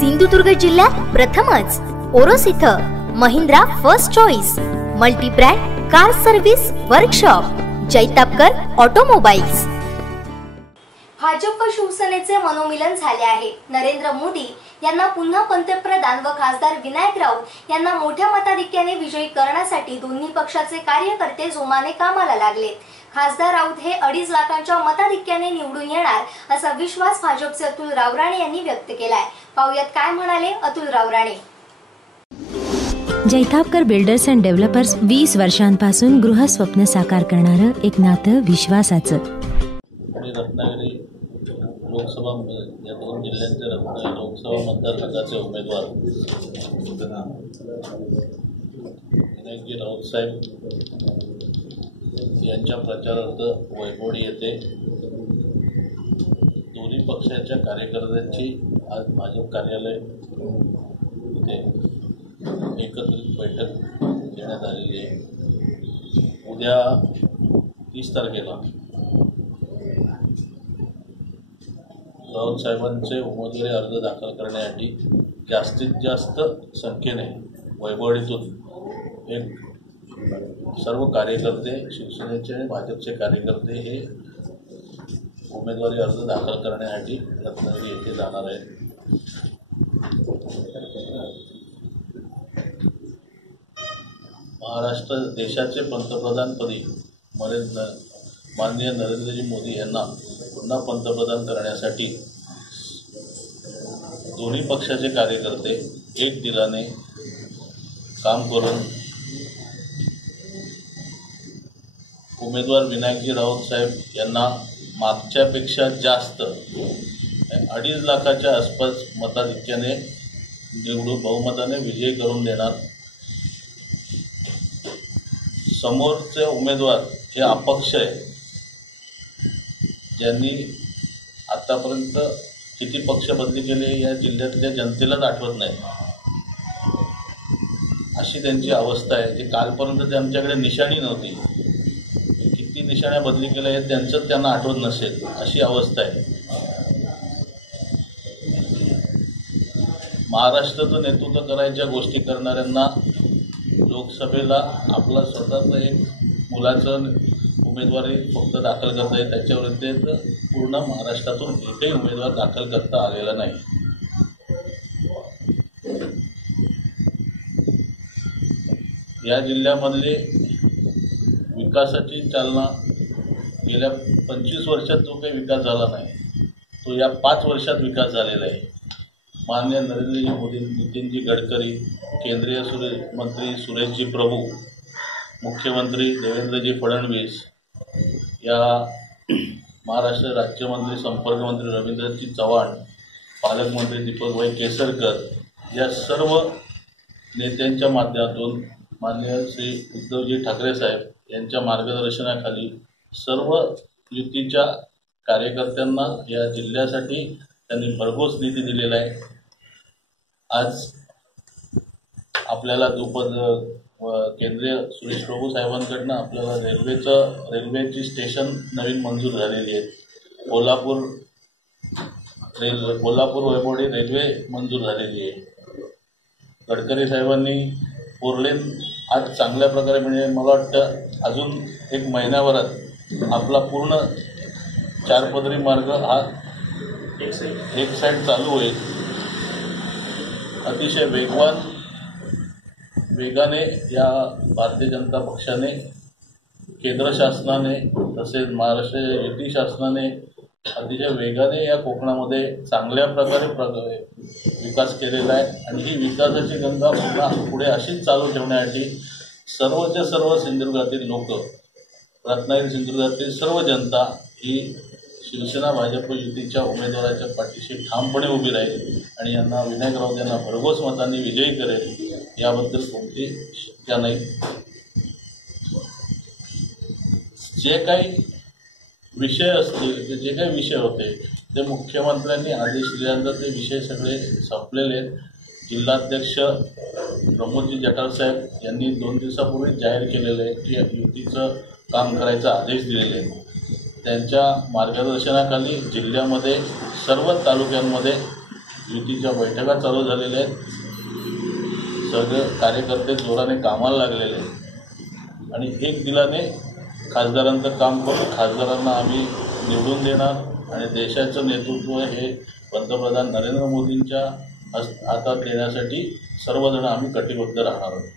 सिंधुदुर्ग जिल्ह्यात प्रथमच ओरोस इथं Mahindra first choice multi brand car service workshop Jaitapkar automobiles. Bhajap व शिवसेनेचे मनोमिलन झाले आहे। नरेंद्र मोदी यांना पुन्हा पंतप्रधान व खासदार विनायक राऊत यांना मोठ्या मताधिक्याने विजयी करण्यासाठी दोन्ही पक्षाचे कार्यकर्ते जोमाने कामाला लागलेत। खासदार राऊत हे 2.5 लाखांच्या मताधिक्याने निवडून येणार असा विश्वास भाजपचे अतुल रावराणे यांनी व्यक्त केलाय। पाहुयात काय म्हणाले Atul Rawrane. Jaitapkar builders and developers 20 वर्षांपासून गृहस्वप्न साकार करणारं एक नातं विश्वासाचं। रत्नागिरी लोकसभा या दोन जिल्ह्यांचे रत्नागिरी लोकसभा मतदारसंघाचे उमेदवार विनायकजी राऊत साहेब यांच्या प्रचारार्थ वैभववाडी येथे दोन्ही पक्षाच्या कार्यकर्त्यांची आज भाजप कार्यालय इथे एकत्रित बैठक घेण्यात आलेली आहे। उद्या 30 तारखेला राऊत साहेबांचे उमेदवारी अर्ज दाखल करण्यासाठी जास्तीत जास्त संख्येने वैभववाडीतून एक सर्व कार्यकर्ते शिवसेनेचे आणि भाजपचे कार्यकर्ते हे उमेदवारी अर्ज दाखल करण्यासाठी रत्नागिरी येथे जाणार आहेत। महाराष्ट्र देशाचे पंतप्रधानपदी माननीय नरेंद्रजी मोदी यांना पुन्हा पंतप्रधान करण्यासाठी दोन्ही पक्षाचे कार्यकर्ते एक दिलाने काम करून उमेदवार विनायकजी राऊत साहेब यांना मागच्यापेक्षा जास्त 2.5 लाखाच्या आसपास मताधिक्याने निवडून बहुमताने विजयी करून देणार। समोरचे उमेदवार हे अपक्ष आहे, ज्यांनी आतापर्यंत किती पक्ष बदली केले या जिल्ह्यातल्या जनतेलाच आठवत नाही, अशी त्यांची अवस्था आहे। जे कालपर्यंत आमच्याकडे निशाणी नव्हती, किती निशाण्या बदली केल्या आहेत त्यांचं त्यांना आठवत नसेल, अशी अवस्था आहे। महाराष्ट्राचं नेतृत्व करायच्या गोष्टी करणाऱ्यांना लोकसभेला आपला स्वतःचं एक मुलाचं उमेदवारी फक्त दाखल करता येईल, त्याच्यावर पूर्ण महाराष्ट्रातून एकही उमेदवार दाखल करता आलेला नाही। या जिल्ह्यामधले विकासाची चालना गेल्या 25 वर्षात जो काही विकास झाला नाही तो या 5 वर्षात विकास झालेला आहे। माननीय नरेंद्रजी मोदी, नितीनजी गडकरी, केंद्रीय मंत्री सुरेशजी प्रभू, मुख्यमंत्री देवेंद्रजी फडणवीस, या महाराष्ट्र राज्यमंत्री संपर्कमंत्री रवींद्रजी चव्हाण, पालकमंत्री दीपकभाई केसरकर, या सर्व नेत्यांच्या माध्यमातून माननीय श्री उद्धवजी ठाकरे साहेब यांच्या मार्गदर्शनाखाली सर्व युतीच्या कार्यकर्त्यांना या जिल्ह्यासाठी त्यांनी भरघोस निधी दिलेला आहे। आज आपल्याला केंद्रीय सुरेश प्रभू साहेबांकडनं आपल्याला रेल्वेची स्टेशन नवीन मंजूर झालेली आहे। कोल्हापूर वैभववाडी रेल्वे मंजूर झालेली आहे। गडकरी साहेबांनी 4 लेन आज चांगल्या प्रकारे, म्हणजे मला वाटतं अजून 1 महिन्याभरात आपला पूर्ण 4 पदरी मार्ग हा एक साईड चालू होईल। अतिशय वेगाने या भारतीय जनता पक्षाने, केंद्र शासनाने तसेच महाराष्ट्र युती शासनाने अतिशय वेगाने या कोकणामध्ये चांगल्या प्रकारे विकास केलेला आहे। आणि ही विकासाची गंगा पुढे अशीच चालू ठेवण्यासाठी सर्वच्या सर्व सिंधुदुर्गातील लोक, रत्नागिरी सिंधुदुर्गातील सर्व जनता ही शिवसेना भाजप युतीच्या उमेदवाराच्या पाठीशी ठामपणे उभी राहील आणि यांना विनायक राऊत यांना भरघोस मतांनी विजयी करेल, याबद्दल कोणती शंका नाही। जे काही विषय असतील, जे काही विषय होते ते मुख्यमंत्र्यांनी आदेश दिल्यानंतर ते विषय सगळे संपलेले आहेत। जिल्हाध्यक्ष प्रमोदजी जठार साहेब यांनी 2 दिवसापूर्वी जाहीर केलेलं आहे की युतीचं काम करायचा आदेश दिलेले आहेत। त्यांच्या मार्गदर्शनाखाली जिल्ह्यामध्ये सर्व तालुक्यांमध्ये युतीच्या बैठका चालू झालेल्या आहेत. सगळे कार्यकर्ते जोराने कामाला लागलेले आहेत आणि एक दिलाने खासदारांचं काम करून खासदारांना आम्ही निवडून देणार आणि देशाचं नेतृत्व हे पंतप्रधान नरेंद्र मोदींच्या हातात देण्यासाठी सर्वजण आम्ही कटिबद्ध राहणार आहोत.